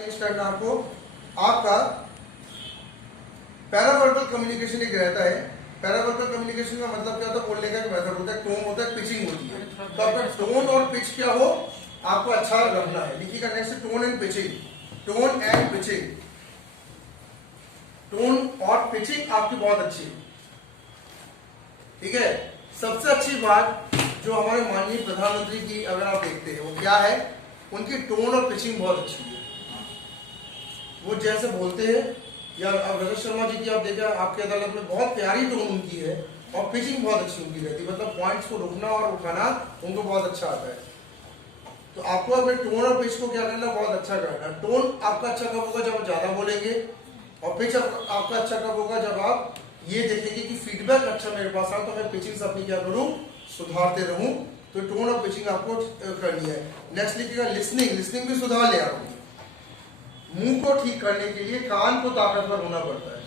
करना आपको आपका पैरावर्बल कम्युनिकेशन एक रहता है। पैरावर्बल कम्युनिकेशन का मतलब क्या होता है? बोलने का एक मेथड होता है, टोन होता है, पिचिंग होती है। तो आपका टोन और पिच क्या हो आपको अच्छा रखना है। लिखिएगा next, tone and pitching. Tone and pitching, tone और पिचिंग आपकी बहुत अच्छी है। ठीक है। सबसे अच्छी बात जो हमारे माननीय प्रधानमंत्री की अगर आप देखते हैं वो क्या है, उनकी टोन और पिचिंग बहुत अच्छी है। वो जैसे बोलते हैं, या अब रजत शर्मा जी की आप देखें आपके अदालत में, बहुत प्यारी टोन उनकी है और पिचिंग बहुत अच्छी उनकी रहती है। मतलब पॉइंट्स को रोकना और उठाना उनको बहुत अच्छा आता है। तो आपको अपने टोन और पिच को क्या करना, बहुत अच्छा करना। टोन आपका अच्छा कब होगा? जब आप ज्यादा बोलेंगे। और पिच आपका अच्छा कब होगा? जब आप ये देखेंगे कि फीडबैक अच्छा मेरे पास आ, तो मैं पिचिंग अपनी क्या करूं, सुधारते रहूं। तो टोन और पिचिंग आपको करनी है। नेक्स्ट लिखिएगा लिसनिंग। लिसनिंग भी सुधार ले आपको। मुंह को ठीक करने के लिए कान को ताकतवर होना पड़ता है,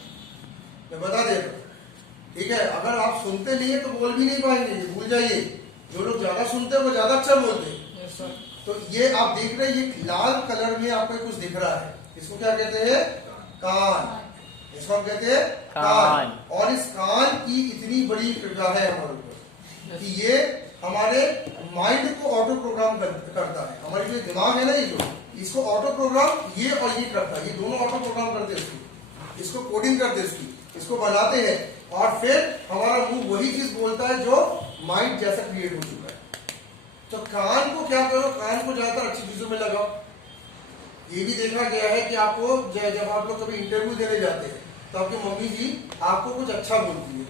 मैं बता दे रहा हूं। ठीक है। अगर आप सुनते नहीं है तो बोल भी नहीं पाएंगे, भूल जाइए। जो लोग ज्यादा सुनते हैं वो ज्यादा अच्छा बोलते हैं। तो ये आप देख रहे हैं, ये लाल कलर में आपको कुछ दिख रहा है, इसको क्या कहते हैं? कान। इसको हम कहते हैं कान। और इस कान की इतनी बड़ी कृपा है हमारे ऊपर कि ये हमारे माइंड को ऑटो प्रोग्राम करता है। हमारी जो दिमाग है ना, ये जो इसको ऑटो प्रोग्राम ये और ये करता है, ये दोनों ऑटो प्रोग्राम करते हैं इसको कोडिंग करते हैं इसको बनाते हैं, और फिर हमारा मुंह वही चीज बोलता है जो माइंड जैसा क्रिएट हो चुका है। तो कान को क्या करो, कान को ज्यादातर अच्छी चीजों में लगाओ। ये भी देखा गया है कि आपको जब आप लोग कभी इंटरव्यू देने जाते हैं तो आपकी मम्मी जी आपको कुछ अच्छा बोलती है,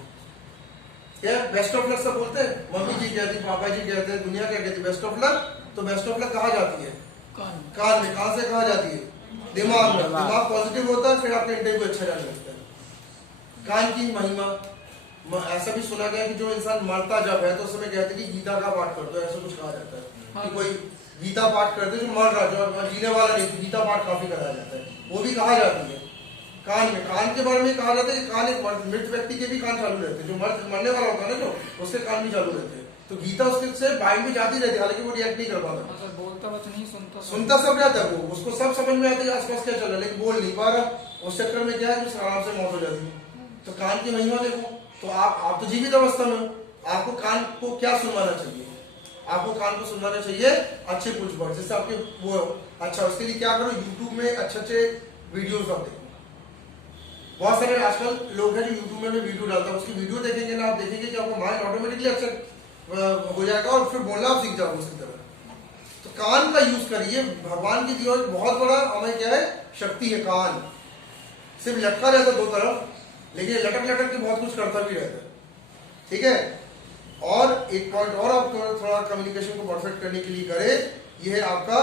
क्या बेस्ट ऑफ लक सब बोलते हैं? मम्मी जी कहती, पापा जी कहते हैं, दुनिया क्या कहती है? Best of luck. तो बेस्ट ऑफ लक कहाँ जाती है? कान में। कहां से कहा जाती है? दिमाग में। दिमाग पॉजिटिव होता है, फिर आपका इंटरव्यू अच्छा जाने लगता है। कान की महिमा, ऐसा भी सुना गया कि जो इंसान मरता जब है तो उस समय कहते हैं कि गीता का पाठ कर दो, ऐसा कुछ कहा जाता है कि कोई गीता पाठ करते जो मर रहा, जो जीने वाला नहीं, गीता पाठ काफी कराया जाता है, वो भी कहा जाती है। कान में, कान के बारे में कहा जाता है कि कान एक मृत व्यक्ति के भी कान चालू रहते हैं, जो मरने वाला होता है ना, जो उसके कान भी चालू रहते हैं। तो गीता उसके से माइंड में जाती रहती है, हालांकि वो रिएक्ट नहीं कर पाता, बोलता बस नहीं, सुनता सब रहता है। वो उसको सब समझ में आता है आसपास क्या चल रहा है, लेकिन बोल नहीं पा रहा। उस चक्कर में क्या है, कुछ आराम से मौत हो जाती है। तो कान की महिमा देखो। तो आप तो जीवित अवस्था में हो, आपको कान को क्या सुनवाना चाहिए? आपको कान को सुनवाना चाहिए अच्छे कुछ वर्ड, जैसे आपके वो अच्छा। उसके लिए क्या करो, यूट्यूब में अच्छे वीडियोस आप देखो। बहुत सारे आजकल लोग हैं जो यूट्यूब में वीडियो डालता है, उसकी वीडियो देखेंगे ना, आप देखेंगे कि आपको माइंड ऑटोमेटिकली अच्छा हो जाएगा और फिर बोलना आप सीख जाओगे उसकी तरह। तो कान का यूज करिए, भगवान की दी हुई बहुत बड़ा हमें क्या है, शक्ति है। कान सिर्फ लटका रहता है दो तरफ, लेकिन लटक लटक के बहुत कुछ करता भी रहता है। ठीक है। और एक पॉइंट और आप थोड़ा कम्युनिकेशन को परफेक्ट करने के लिए करें, यह है आपका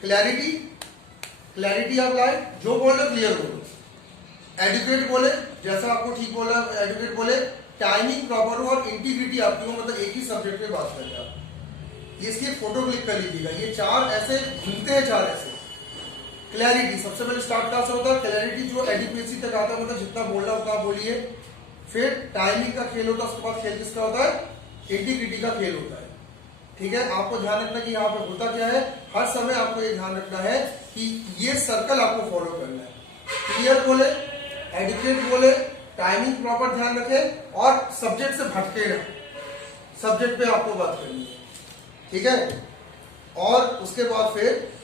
क्लैरिटी। क्लैरिटी आप लाए, जो बोल रहे क्लियर बोलो। एडुकेट बोले, जैसा आपको ठीक बोला एडुकेट बोले। टाइमिंग प्रॉपर हो और इंटीग्रिटी आपकी हो, मतलब एक ही सब्जेक्ट पे बात करें आप। इसकी एक फोटो क्लिक कर लीजिएगा। ये चार ऐसे घूमते हैं, चार ऐसे। क्लैरिटी सबसे पहले स्टार्ट कहां से होता है? क्लैरिटी जो एडिक्वेसी तक आता है, मतलब जितना बोलना उतना बोलिए। फिर टाइमिंग का खेल होता है, उसके बाद खेल किसका होता है? इंटीग्रिटी का खेल होता है। ठीक है। आपको ध्यान रखना कि यहाँ पे होता क्या है, हर समय आपको ये ध्यान रखना है कि ये सर्कल आपको फॉलो करना है। क्लियर बोले, एडुकेट बोले, टाइमिंग प्रॉपर ध्यान रखें, और सब्जेक्ट से भटके ना, सब्जेक्ट पे आपको बात करनी है। ठीक है। और उसके बाद फिर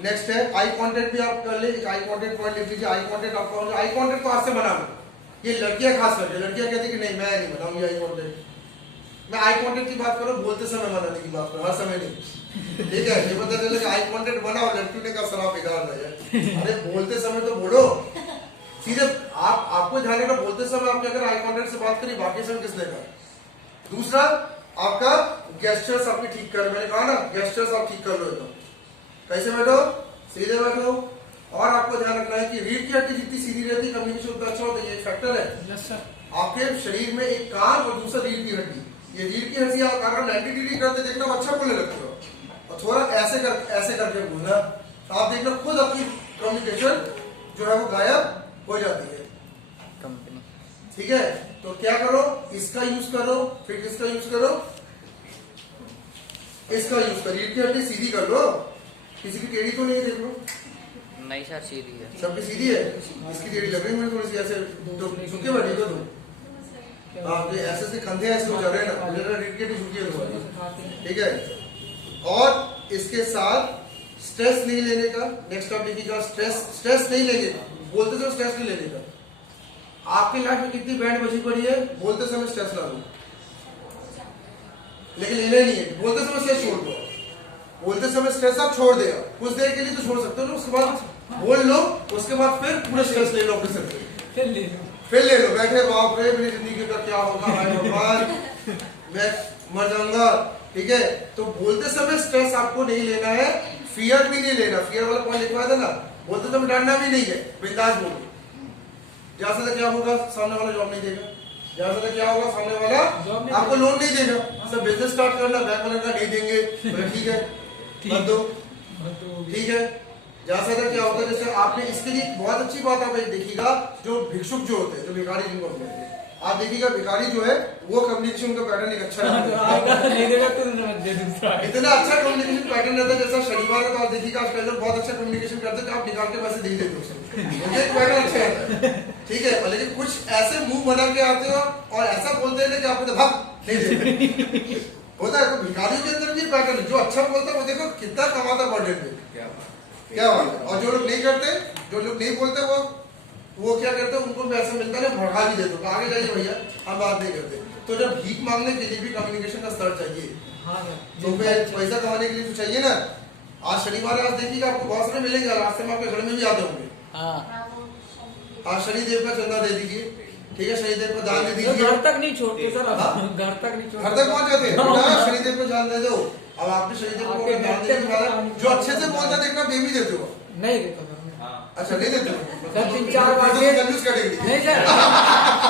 नेक्स्ट है आई कांटेक्ट भी आप कर ले। एक आई कांटेक्ट पॉइंट लिख लीजिए। आई कांटेक्ट आपका, आई कांटेक्ट तो आज से बना लो। ये लड़कियां खास करके, लड़कियां कहती कि नहीं मैं नहीं बनाऊंगी आई कांटेक्ट। मैं आई कांटेक्ट की बात करूं, बोलते समय बनाने की बात करूं, हर समय नहीं। ठीक है। ये पता चले कि आई कांटेक्ट बनाओ, लड़की ने कहा शराब बेकार है। अरे बोलते समय तो बोलो सीधे। आपको ध्यान रखना, बोलते समय आपने अगर आई कांटेक्ट से बात करी, बाकी समय किसने कहा? दूसरा आपका गेस्चर्स आपके ठीक कर, मैंने कहा ना गेस्चर्स आप ठीक कर लो एकदम। कैसे बैठो? सीधे बैठो। और आपको ध्यान रखना है कि रीढ़ की हड्डी जितनी सीधी रहती है, कम्युनिकेशन उतना अच्छा होता है। ये फैक्टर है। आपके शरीर में एक कान और दूसरा रीढ़ की हड्डी। ये रीढ़ की हड्डी आप अगर 90 डिग्री करते देखना अच्छा बोलने लगते हो, और थोड़ा ऐसे करके बोलना, तो आप देखना खुद अपनी कम्युनिकेशन जो है वो गायब हो जाती है। ठीक है। तो क्या करो, इसका यूज करो, फिर किसका यूज करो? इसका यूज कर, रीढ़ की हड्डी सीधी कर लो, किसी की टेढ़ी तो नहीं, देख लो। नहीं सर सीधी है, सबकी सीधी है, इसकी टेढ़ी लग रही है मुझे थोड़ी सी ऐसे, तो झुके बैठी हो तुम, आपके ऐसे से कंधे ऐसे हो जा रहे हैं ना, मुझे रीढ़ की हड्डी झुकी है तुम्हारी, ठीक है। और इसके साथ स्ट्रेस नहीं लेने का, नेक्स्ट आप देखिएगा, स्ट्रेस नहीं लेंगे, बोलते समय स्ट्रेस नहीं लेने का। आपकी लाइफ में कितनी बैंड बची पड़ी है, बोलते समय स्ट्रेस ला लो, लेकिन लेना नहीं है, बोलते समय स्ट्रेस छोड़ दो। बोलते समय स्ट्रेस आप छोड़ देगा, कुछ देर के लिए तो छोड़ सकते हो, उसके बाद बोल लो, उसके बाद फिर पूरा स्ट्रेस ले लो अपने सर पे, फिर ले लो, बैठे बाप रे मेरी जिंदगी का क्या होगा, हाय भगवान मैं मर जाऊंगा, ठीक है। तो बोलते समय स्ट्रेस आपको नहीं लेना है, फियर भी नहीं लेना, फियर वाला पॉइंट लिखवाया था ना, बोलते समय डरना भी नहीं है, बिंदास बोलो। जहां से क्या होगा, सामने वाला जॉब नहीं देगा, जहां से क्या होगा, सामने वाला आपको लोन नहीं देगा, सब बिजनेस स्टार्ट करना, बैंक वाले का नहीं देंगे, ठीक है मत दो, ठीक है। जहां से क्या होता है, जैसे आपने इसके लिए बहुत अच्छी बात आप देखिएगा, जो भिक्षुक जो होते हैं, जो भिखारी जिनको बोलते हैं, आप देखिएगा भिखारी जो है वो कम्युनिकेशन का पैटर्न एक अच्छा इतना अच्छा कम्युनिकेशन पैटर्न रहता है, जैसा शनिवार है तो आप देखिएगा आजकल लोग बहुत अच्छा कम्युनिकेशन करते हैं, तो आप निकाल के पैसे दे देते हो, एक पैटर्न अच्छा रहता है, ठीक है। लेकिन कुछ ऐसे मुंह बना के आते हो और ऐसा बोलते हैं कि आपको भाग नहीं देते होता है। तो भिखारियों के अंदर भी पैटर्न, जो अच्छा बोलता है वो देखो कितना कमाता पर डे पे, क्या बात है। और जो लोग नहीं करते, जो लोग नहीं बोलते, वो क्या करते हैं, उनको पैसा मिलता है भड़का भी देते, तो आगे जाइए भैया, हम बात नहीं करते। तो जब भीख मांगने के लिए भी कम्युनिकेशन का स्तर चाहिए, तो फिर पैसा कमाने के लिए तो चाहिए ना। आज शनिवार आज देखिएगा आपको बहुत सारे मिलेंगे, रास्ते में आपके घर में भी आते होंगे। आज शनिदेव का चंदा दे दीजिए, ठीक है, शनिदेव को दान दे दीजिए। घर तक नहीं छोड़ते सर, घर तक नहीं छोड़ते, घर तक पहुंच जाते हैं, शनिदेव को दान दे दो। अब आपने शनिदेव को दान देने के बाद जो अच्छे से बोलता देखना, बेबी देते हो? नहीं देता अच्छा नहीं देते सर, 3-4 बार दिए, नहीं सर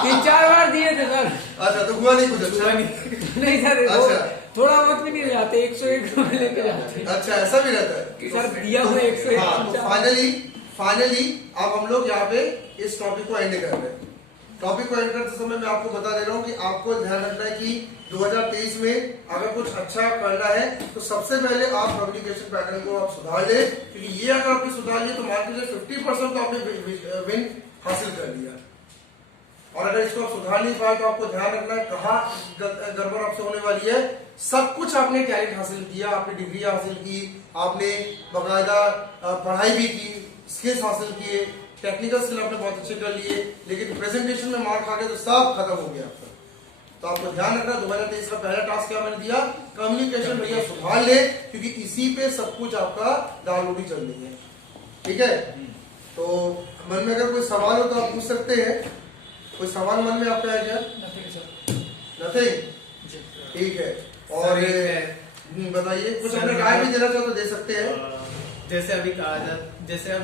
3-4 बार दिए थे सर। अच्छा तो हुआ नहीं कुछ, अच्छा नहीं सर, अच्छा थोड़ा बहुत भी नहीं जाते, 101 रुपए लेके जाते। अच्छा ऐसा भी रहता है सर, दिया हुआ 101। फाइनली अब हम लोग यहाँ पे इस टॉपिक को एंड कर रहे हैं। टॉपिक को एंड करते समय मैं आपको बता दे रहा हूँ कि आपको ध्यान रखना है कि 2023 में अगर कुछ अच्छा करना है तो सबसे पहले आप कम्युनिकेशन पैटर्न को आप सुधार ले, क्योंकि ये अगर आपने सुधार लिया तो मान के चलिए 50% तो आपने विन हासिल कर लिया। और अगर इसको आप सुधार नहीं पाए तो आपको ध्यान रखना है कहाँ गड़बड़ आपसे होने वाली है। सब कुछ आपने टैलेंट हासिल किया, आपने डिग्री हासिल की, आपने बाकायदा पढ़ाई भी की, स्किल्स हासिल किए, टेक्निकल स्किल आपने बहुत अच्छे कर लिए, लेकिन प्रेजेंटेशन में मार खा गए तो सब खत्म हो गया आपका। तो आपको ध्यान रखना 2023 का पहला टास्क क्या मैंने दिया, कम्युनिकेशन भैया सुधार ले, क्योंकि इसी पे सब कुछ आपका दाल रोटी चल रही है, ठीक है। तो मन में अगर कोई सवाल हो तो आप पूछ सकते हैं। कोई सवाल मन में आपका है क्या? नथिंग, ठीक है। और बताइए कुछ अपने राय भी देना चाहो तो दे सकते हैं। जैसे अभी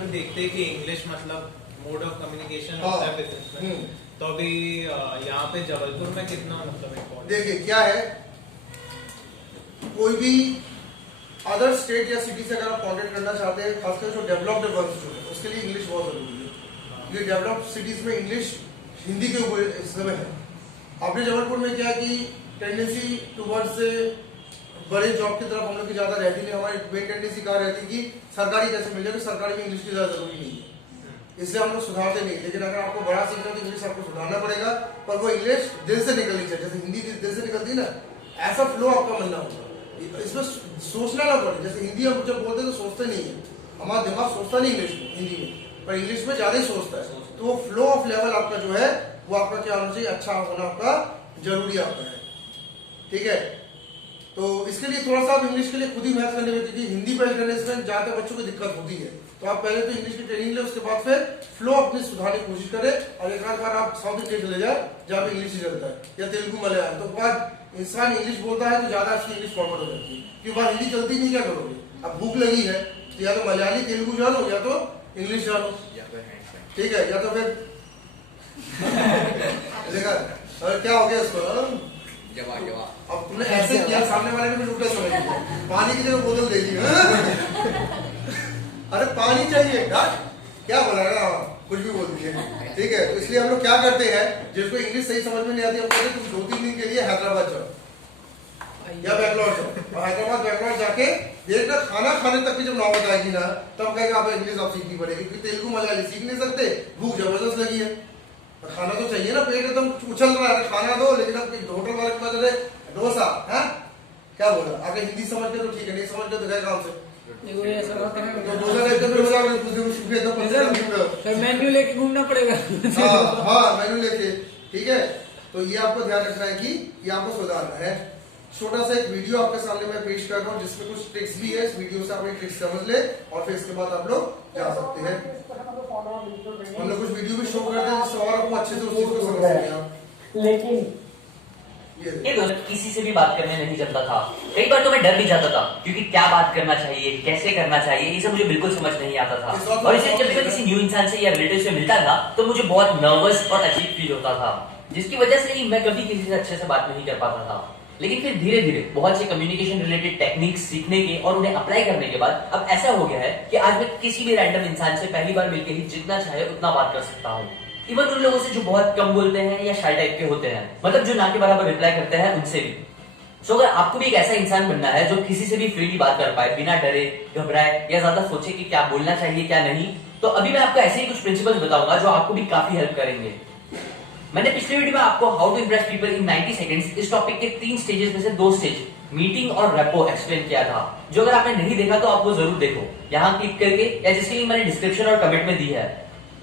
देखते हैं कि इंग्लिश मतलब मोड ऑफ कम्युनिकेशन होता है बिजनेस में, तो अभी यहाँ पे जबलपुर में कितना मतलब इम्पोर्टेंट? देखिए क्या है, कोई भी अदर स्टेट या सिटी से अगर आप कॉन्टेक्ट करना चाहते हैं, खासकर जो डेवलप्ड वर्ल्ड जो है उसके लिए इंग्लिश बहुत जरूरी है। ये डेवलप्ड सिटीज में इंग्लिश हिंदी के ऊपर इस समय है। आपने जबलपुर में क्या की टेंडेंसी टूवर्ड्स बड़े जॉब की तरफ हम लोग की ज्यादा रहती नहीं, हमारी मेन टेंडेंसी कहाँ रहती कि सरकारी कैसे मिल जाए, सरकारी में इंग्लिश की ज्यादा जरूरी नहीं है, इसलिए हम लोग सुधारते नहीं। लेकिन अगर आपको बड़ा सीखना है तो इंग्लिश आपको सुधारना पड़ेगा, पर वो इंग्लिश दिल से निकलनी चाहिए, जैसे हिंदी दिल से निकलती है ना, ऐसा फ्लो आपका बनना होगा, इसमें सोचना ना पड़े। जैसे हिंदी हम जब बोलते हैं तो सोचते नहीं है, हमारा दिमाग सोचता नहीं इंग्लिश में, हिंदी में, पर इंग्लिश में ज्यादा ही सोचता है। तो वो फ्लो ऑफ लेवल आपका जो है वो आपका क्या होना चाहिए, अच्छा होना आपका जरूरी आपका है, ठीक है। तो इसके लिए थोड़ा सा आप इंग्लिश के लिए खुद ही मेहनत करने में, क्योंकि हिंदी पहले करने से ज्यादा बच्चों को दिक्कत होती है। तो आप पहले तो इंग्लिश की ट्रेनिंग ले, उसके बाद फिर फ्लो अपनी सुधारने की कोशिश करें। और एक आध बार आप साउथ इंडिया चले जाए जहाँ पे इंग्लिश ही चलता है, या तेलुगु मलयालम, तो बाद इंसान इंग्लिश बोलता है तो ज्यादा अच्छी इंग्लिश फॉरवर्ड हो जाती है, क्योंकि बात हिंदी चलती नहीं, क्या करोगे? अब भूख लगी है तो या तो मलयाली तेलुगु जानो या तो इंग्लिश जानो, ठीक है, या तो फिर और क्या हो गया उसको अब तुमने ऐसे किया, सामने वाले ने भी लूटा समझ लिया, पानी की जगह बोतल दे दी। अरे पानी चाहिए क्या बोला रहा, कुछ भी बोल दिए, ठीक है। तो इसलिए हम लोग क्या करते हैं, जिसको इंग्लिश सही समझ में नहीं आती, हम कहते तुम 2-3 दिन के लिए हैदराबाद जाओ, या बैंगलोर जाओ, और हैदराबाद बैंगलोर जाके देखना खाना खाने तक की जब नौबत आएगी ना, तब कहेगा आप इंग्लिश आप सीखनी पड़ेगी, क्योंकि तेलुगु मलयाली सीख नहीं सकते, भूख जबरदस्त लगी है, खाना तो चाहिए ना, पेट एकदम उछल रहा है, खाना दो, लेकिन अब होटल वाले के पास अरे डोसा है, क्या बोला, अगर हिंदी समझ के तो ठीक है, नहीं समझ के तो गए काम से, तो डोसा टाइप का फिर बोला फिर मेन्यू लेके घूमना पड़ेगा। हाँ मेन्यू लेके, ठीक है। तो ये आपको ध्यान रखना है कि ये आपको सुधारना है। छोटा सा एक वीडियो आपके सामने मैं पेश कर रहा हूँ जिसमें कुछ ट्रिक्स भी है, इस वीडियो से आप एक ट्रिक्स समझ ले और फिर इसके बाद आप लोग जा सकते हैं। हम लोग कुछ वीडियो भी शो करते हैं जिससे और आपको अच्छे से उस चीज को समझ सकें। लेकिन ये दोस्त किसी से भी बात करने नहीं जमता था। कई बार तो मैं डर भी जाता था क्योंकि क्या बात करना चाहिए, कैसे करना चाहिए, ये सब मुझे बिल्कुल समझ नहीं आता था। और इसलिए जब मैं किसी न्यू इंसान से या रिलेटिव से मिलता था तो मुझे बहुत नर्वस और अजीब फील होता था, जिसकी वजह से ही मैं कभी किसी से अच्छे से बात नहीं कर पाता था। लेकिन फिर धीरे धीरे बहुत से कम्युनिकेशन रिलेटेड टेक्निक्स सीखने के और उन्हें अप्लाई करने के बाद अब ऐसा हो गया है कि आज मैं किसी भी रैंडम इंसान से पहली बार मिलकर ही जितना चाहे उतना बात कर सकता हूँ। इवन उन लोगों से जो बहुत कम बोलते हैं या शाय टाइप के होते हैं, मतलब जो ना के बराबर रिप्लाई करते हैं, उनसे भी। सो अगर आपको भी एक ऐसा इंसान बनना है जो किसी से भी फ्रीली बात कर पाए, बिना डरे, घबराए या ज्यादा सोचे कि क्या बोलना चाहिए क्या नहीं, तो अभी मैं आपको ऐसे ही कुछ प्रिंसिपल्स बताऊंगा जो आपको भी काफी हेल्प करेंगे। मैंने पिछले वीडियो में आपको how to impress people in 90 seconds इस टॉपिक के 3 स्टेजेस में से 2 स्टेज, मीटिंग और रेपो, एक्सप्लेन किया था, जो अगर आपने नहीं देखा तो आप वो जरूर देखो, यहाँ क्लिक करके, या जिसके लिंक मैंने डिस्क्रिप्शन और कमेंट में दी है।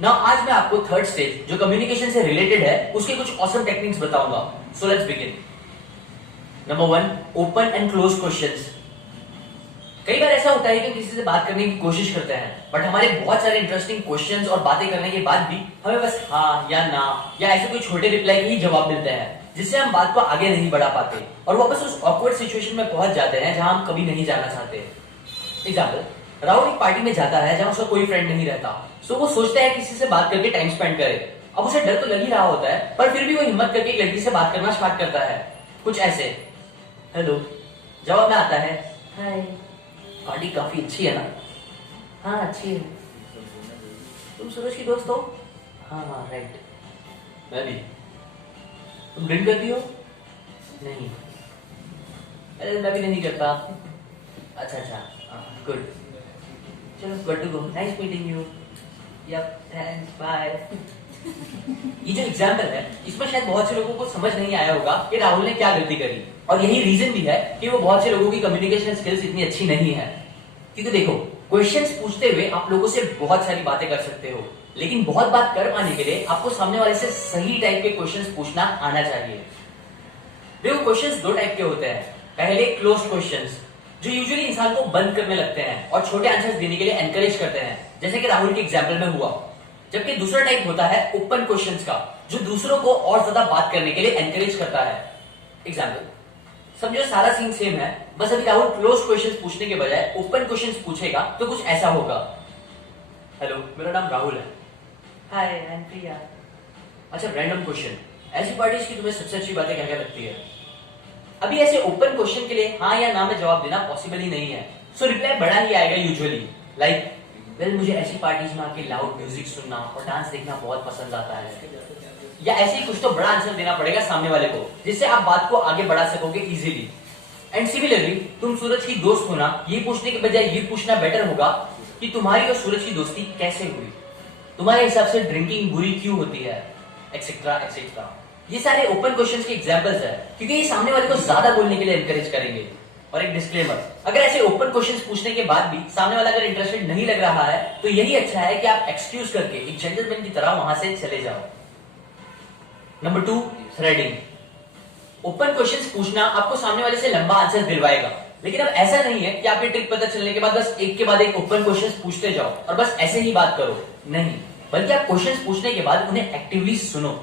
नाउ आज मैं आपको थर्ड स्टेज जो कम्युनिकेशन से रिलेटेड है उसके कुछ ऑसम टेक्निक्स बताऊंगा। So let's begin. Number 1, open and close questions. कई बार ऐसा होता है कि किसी से बात करने की कोशिश करते हैं बट हमारे बहुत सारे इंटरेस्टिंग क्वेश्चंस और बातें करने के बाद भी हमें बस हाँ या ना या ऐसे कोई छोटे रिप्लाई के ही जवाब मिलते हैं, जिससे हम बात को आगे नहीं बढ़ा पाते और वापस उस ऑकवर्ड सिचुएशन में पहुंच जाते हैं जहां हम कभी नहीं जाना चाहते। एग्जाम्पल, राहुल एक पार्टी में जाता है जहां उसका कोई फ्रेंड नहीं रहता, सो वो सोचता है किसी से बात करके टाइम स्पेंड करे। अब उसे डर तो लग ही रहा होता है पर फिर भी वो हिम्मत करके एक लड़की से बात करना स्टार्ट करता है, कुछ ऐसे, हेलो। जवाब में आता है, हाय, गाड़ी काफी अच्छी है ना? हाँ अच्छी है। तुम सूरज की दोस्त हो? हाँ हाँ राइट। मैं भी। तुम ड्रिंक करती हो? नहीं। अरे मैं भी नहीं करता। अच्छा अच्छा, गुड। चलो good to go, nice meeting you. Yep thanks, bye. ये जो एग्जाम्पल है इसमें शायद बहुत से लोगों को समझ नहीं आया होगा कि राहुल ने क्या गलती करी, और यही रीजन भी है कि वो बहुत से लोगों की कम्युनिकेशन स्किल्स इतनी अच्छी नहीं है। क्योंकि देखो, क्वेश्चंस पूछते हुए आप लोगों से बहुत सारी बातें कर सकते हो, लेकिन बहुत बात कर पाने के लिए आपको सामने वाले से सही टाइप के क्वेश्चंस पूछना आना चाहिए। देखो, क्वेश्चंस 2 टाइप के होते हैं। पहले क्लोज क्वेश्चंस, जो यूजुअली इंसान को बंद करने लगते हैं और छोटे आंसर्स देने के लिए एनकरेज करते हैं, जैसे कि राहुल के एग्जाम्पल में हुआ। जबकि दूसरा टाइप होता है ओपन क्वेश्चंस का, जो दूसरों को और ज्यादा बात करने के लिए एनकरेज करता है। एग्जाम्पल, समझो सारा सीन सेम है, बस अभी राहुल क्लोज क्वेश्चंस पूछने के बजाय ओपन क्वेश्चंस पूछेगा तो कुछ ऐसा होगा, हेलो मेरा नाम राहुल है। हाय आई एम प्रिया। अच्छा, रैंडम क्वेश्चन, ऐसी पार्टीज की तुम्हें सबसे अच्छी बातें क्या क्या लगती है? अभी ऐसे ओपन क्वेश्चन के लिए हाँ या ना में जवाब देना पॉसिबल ही नहीं है, सो रिप्लाई बड़ा ही आएगा यूजुअली, लाइक वेल मुझे ऐसी पार्टीज में आके लाउड म्यूजिक सुनना और डांस देखना बहुत पसंद आता है, या ऐसे ही कुछ तो बड़ा आंसर देना पड़ेगा सामने वाले को, जिससे आप बात को आगे बढ़ा सकोगे इजीली। एंड सिमिलरली, तुम सूरज की दोस्त होना ये पूछने के बजाय ये पूछना बेटर होगा कि तुम्हारी और सूरज की दोस्ती कैसे हुई, तुम्हारे हिसाब से ड्रिंकिंग बुरी क्यों होती है, एक्सेट्रा एक्सेट्रा। ये सारे ओपन क्वेश्चंस के एग्जांपल्स है, क्योंकि ये सामने वाले को ज्यादा बोलने के लिए एनकरेज करेंगे। और एक डिस्क्लेमर, अगर ऐसे ओपन क्वेश्चंस पूछने के बाद भी सामने वाला अगर इंटरेस्टेड नहीं लग रहा है तो यही अच्छा है कि आप एक्सक्यूज करके एक जेंटलमैन की तरह वहां से चले जाओ। Number 2, threading. ओपन क्वेश्चंस पूछना आपको सामने वाले से लंबा आंसर दिलवाएगा, लेकिन अब ऐसा नहीं है कि आप ये ट्रिक पता चलने के बाद बस एक के बाद एक ओपन क्वेश्चंस पूछते जाओ और बस ऐसे ही बात करो, नहीं, बल्कि आप क्वेश्चंस पूछने के बाद उन्हें एक्टिवली सुनो।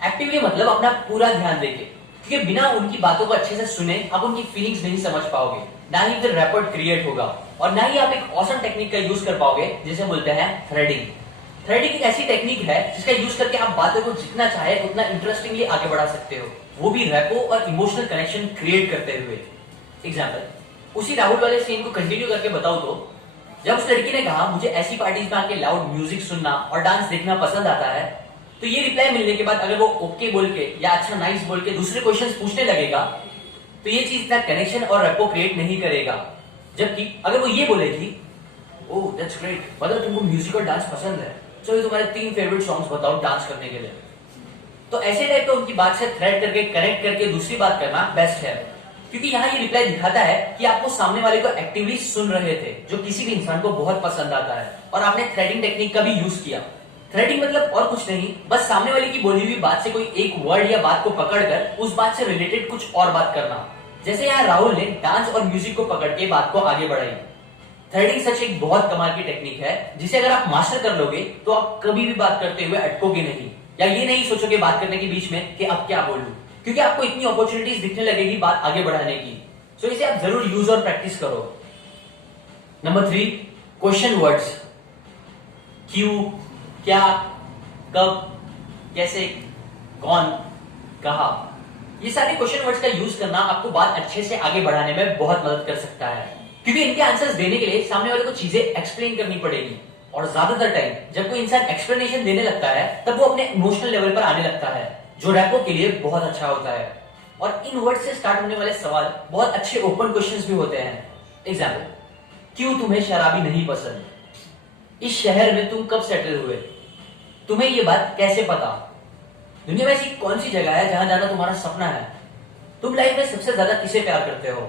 एक्टिवली मतलब अपना पूरा ध्यान देके, क्योंकि बिना उनकी बातों को अच्छे से सुने आप उनकी फीलिंग्स नहीं समझ पाओगे, ना ही फिर रैपो क्रिएट होगा, और ना ही आप एक ऑसम टेक्निक का यूज कर पाओगे जिसे बोलते हैं थ्रेडिंग। थ्रेडिंग एक ऐसी टेक्निक है जिसका यूज करके आप बातों को जितना चाहे उतना इंटरेस्टिंगली आगे बढ़ा सकते हो, वो भी रैपो और इमोशनल कनेक्शन क्रिएट करते हुए। एग्जाम्पल, उसी राहुल वाले सीन को कंटिन्यू करके बताऊं तो, जब उस लड़की ने कहा मुझे ऐसी पार्टीज में आके लाउड म्यूजिक सुनना और डांस देखना पसंद आता है, तो ये रिप्लाई मिलने के बाद अगर वो ओके बोल के या अच्छा नाइस बोल के दूसरे क्वेश्चंस पूछने लगेगा तो ये चीज इतना कनेक्शन और रेपो क्रिएट नहीं करेगा। जबकि अगर वो ये बोलेगी, ओह दैट्स ग्रेट, मतलब तुमको म्यूजिक और डांस पसंद है, चलो तुम्हारे 3 फेवरेट सॉन्ग्स बताओ डांस करने के लिए। तो ऐसे टाइप तो उनकी बात से थ्रेड करके कनेक्ट करके दूसरी बात करना बेस्ट है, क्योंकि यहाँ ये रिप्लाई दिखाता है कि आप वो सामने वाले को एक्टिवली सुन रहे थे, जो किसी भी इंसान को बहुत पसंद आता है, और आपने थ्रेडिंग टेक्निक का भी यूज किया। थ्रेडिंग मतलब और कुछ नहीं, बस सामने वाले की बोली हुई बात से कोई एक वर्ड या बात को पकड़कर उस बात से रिलेटेड कुछ और बात करना। जैसे यहाँ राहुल ने डांस और म्यूजिक को पकड़ के बात को आगे बढ़ाई। थ्रेडिंग सच एक बहुत कमाल की टेक्निक है, जिसे अगर आप मास्टर कर लोगे तो आप कभी भी बात करते हुए अटकोगे नहीं, या ये नहीं सोचोगे बात करने के बीच में कि अब क्या बोलूं, क्योंकि आपको इतनी अपॉर्चुनिटीज दिखने लगेगी बात आगे बढ़ाने की। सो इसे आप जरूर यूज और प्रैक्टिस करो। Number 3, question words. क्यों, क्या, कब, कैसे, कौन, कहा, ये सारे क्वेश्चन वर्ड्स का यूज करना आपको बात अच्छे से आगे बढ़ाने में बहुत मदद कर सकता है, क्योंकि इनके आंसर्स देने के लिए सामने वाले को चीजें एक्सप्लेन करनी पड़ेगी। और ज्यादातर टाइम जब कोई इंसान एक्सप्लेनेशन देने लगता है तब वो अपने इमोशनल लेवल पर आने लगता है, जो रैपो के लिए बहुत अच्छा होता है। और इन वर्ड से स्टार्ट होने वाले सवाल बहुत अच्छे ओपन क्वेश्चंस भी होते हैं। एग्जाम्पल, क्यों तुम्हें शराबी नहीं पसंद? इस शहर में तुम कब सेटल हुए? तुम्हें ये बात कैसे पता? दुनिया में ऐसी कौन सी जगह है जहां जाना तुम्हारा सपना है? तुम लाइफ में सबसे ज्यादा किसे प्यार करते हो?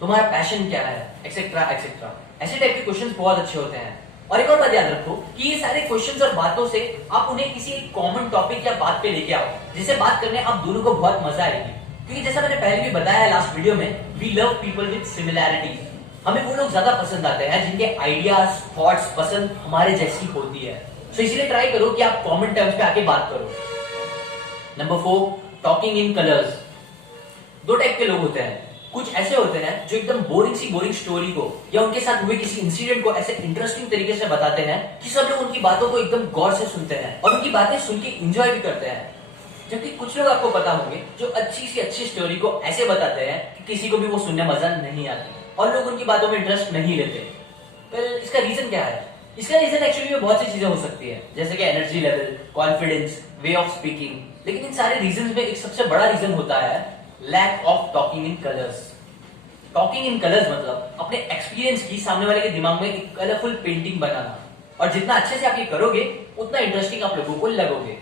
तुम्हारा पैशन क्या है? Etcetera etcetera. ऐसे टाइप के क्वेश्चंस बहुत अच्छे होते हैं। और एक और बात याद रखो कि ये सारे क्वेश्चंस और बातों से आप उन्हें किसी एक कॉमन टॉपिक या बात पे लेके आओ, जिसे बात करने आप दोनों को बहुत मजा आएगी। क्योंकि जैसा मैंने पहले भी बताया लास्ट वीडियो में, we love people with similarities. हमें वो लोग ज्यादा पसंद आते हैं जिनके आइडियाज, थॉट्स, पसंद हमारे जैसी होती है। तो इसलिए ट्राई करो कि आप कॉमन टर्म्स पे आके बात करो। Number 4, talking in colours. 2 type के लोग होते हैं। कुछ ऐसे होते हैं जो एकदम बोरिंग स्टोरी को या उनके साथ हुए किसी इंसिडेंट को ऐसे इंटरेस्टिंग तरीके से बताते हैं कि सब लोग उनकी बातों को एकदम गौर से सुनते हैं और उनकी बातें सुन के एंजॉय भी करते हैं। जबकि कुछ लोग आपको पता होंगे जो अच्छी सी अच्छी स्टोरी को ऐसे बताते हैं कि किसी को भी वो सुनने मजा नहीं आती और लोग उनकी बातों में इंटरेस्ट नहीं लेते। इसका रीजन क्या है? इसका रीजन एक्चुअली में बहुत सी चीजें हो सकती है, जैसे कि energy level, confidence, way of speaking. लेकिन इन सारे रीजन में एक सबसे बड़ा रीजन होता है lack of talking in colours. Talking in colours मतलब अपने एक्सपीरियंस की सामने वाले के दिमाग में एक कलरफुल पेंटिंग बनाना, और जितना अच्छे से आप ये करोगे उतना इंटरेस्टिंग आप लोगों को लगोगे।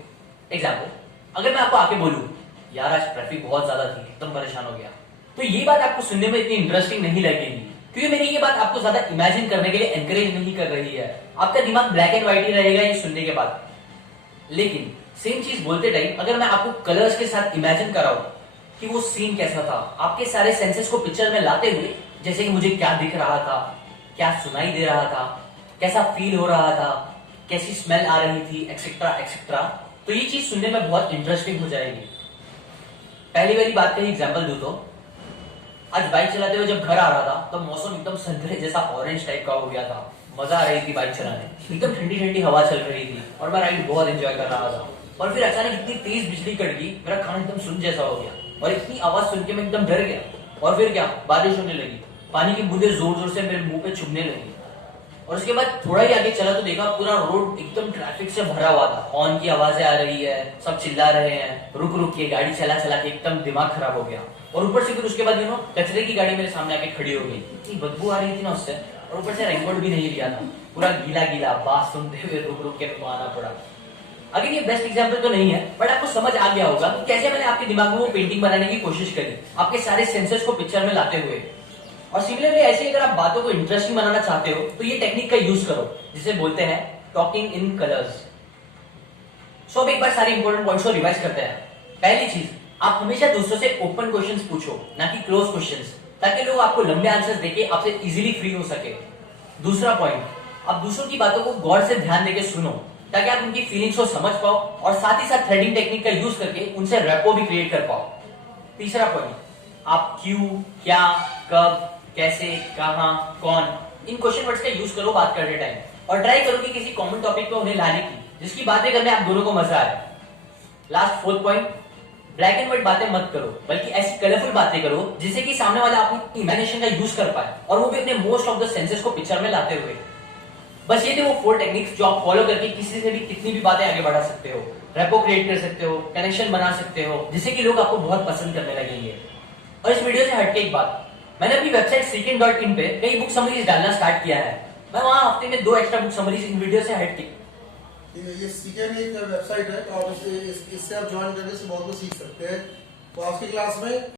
एग्जाम्पल, अगर मैं आपको आके बोलूं यार आज ट्रैफिक बहुत ज्यादा थी, एकदम परेशान हो गया, तो ये बात आपको सुनने में इतनी इंटरेस्टिंग नहीं लगेगी, क्योंकि मेरी ये बात आपको ज्यादा इमेजिन करने के लिए एनकरेज नहीं कर रही है। आपका दिमाग ब्लैक एंड व्हाइट ही रहेगा ये सुनने के बाद। लेकिन सेम चीज बोलते टाइम अगर मैं आपको कलर्स के साथ इमेजिन कराऊं कि वो सीन कैसा था, आपके सारे सेंसेस को पिक्चर में लाते हुए, जैसे कि मुझे क्या दिख रहा था, क्या सुनाई दे रहा था, कैसा फील हो रहा था, कैसी स्मेल आ रही थी, एक्सेट्रा एक्सेट्रा, तो ये चीज सुनने में बहुत इंटरेस्टिंग हो जाएगी। पहली वाली बात का ही एग्जांपल दूं तो आज बाइक चलाते हुए जब घर आ रहा था तब मौसम एकदम संतरे जैसा ऑरेंज टाइप का हो गया था, मजा आ रही थी बाइक चलाने, एकदम ठंडी ठंडी हवा चल रही थी और मैं राइड बहुत एंजॉय कर रहा था। और फिर अचानक इतनी तेज बिजली कट गई, मेरा कान एकदम सुन जैसा हो गया और इतनी आवाज सुन के मैं एकदम डर गया। और फिर क्या, बारिश होने लगी, पानी की बूंदें जोर जोर से मेरे मुंह पे चुभने लगी। और उसके बाद थोड़ा ही आगे चला तो देखा पूरा रोड एकदम ट्रैफिक से भरा हुआ था, हॉर्न की आवाजें आ रही है, सब चिल्ला रहे हैं, रुक रुक के गाड़ी चला चला के एकदम दिमाग खराब हो गया। और ऊपर से फिर उसके बाद कचरे की गाड़ी मेरे सामने आके खड़ी हो गई, इतनी बदबू आ रही थी ना उससे, और ऊपर से रेनकोट भी नहीं लिया था, पूरा गीला गीला, बात सुनते हुए रुक रुक के आना पड़ा। अगर ये बेस्ट एग्जांपल तो नहीं है, बट आपको समझ आ गया होगा कि कैसे मैंने आपके दिमाग में वो पेंटिंग बनाने की कोशिश करी, आपके सारे सेंसेस को पिक्चर में लाते हुए। और सिमिलरली ऐसे अगर आप बातों को इंटरेस्टिंग बनाना चाहते हो तो ये टेक्निक का यूज करो, जिसे बोलते हैं टॉकिंग इन कलर्स। सो अब एक बार सारे इंपॉर्टेंट पॉइंट्स को रिवाइज करते हैं। पहली चीज, आप हमेशा दूसरों से ओपन क्वेश्चंस पूछो, ना कि क्लोज क्वेश्चंस, ताकि लोग आपको लंबे आंसर्स देके आपसे इजीली फ्री हो सके। दूसरा पॉइंट, आप दूसरों की बातों को गौर से ध्यान देके सुनो, ताकि आप उनकी फीलिंग्स को समझ पाओ और साथ ही साथ थ्रेडिंग टेक्निक का यूज करके उनसे रैपो भी क्रिएट कर पाओ। तीसरा पॉइंट, आप क्यों, क्या, कब, कैसे, कहां, कौन, इन क्वेश्चन वर्ड्स का यूज करो बात करते टाइम, और ट्राई करो कि किसी कॉमन टॉपिक पे उन्हें लाने की, जिसकी बातें करने आप दोनों को मजा आए। Last 4th point, black and white बातें मत करो, बल्कि ऐसी कलरफुल बातें करो जिससे कि सामने वाला अपनी इमेजिनेशन का यूज कर पाए, और वो भी अपने मोस्ट ऑफ द सेंसेस को पिक्चर में लाते हुए। बस ये थे वो 4 टेक्निक्स जो आप फॉलो करके किसी से भी कितनी भी बातें आगे बढ़ा सकते हो, रैपो क्रिएट कर सकते हो, कनेक्शन बना सकते हो, जिससे कि लोग आपको बहुत पसंद करने लगेंगे। और इस वीडियो से हटके एक बात, मैंने अपनी वेबसाइट seeking.in पे कई बुक समरीज डालना स्टार्ट किया है। मैं वहां हफ्ते में 2 एक्स्ट्रा बुक समरीज इन वीडियो से हटके। ये सीके में एक वेबसाइट है, तो आप इससे आप ज्वाइन करके बहुत कुछ सीख सकते हैं। तो आज की क्लास में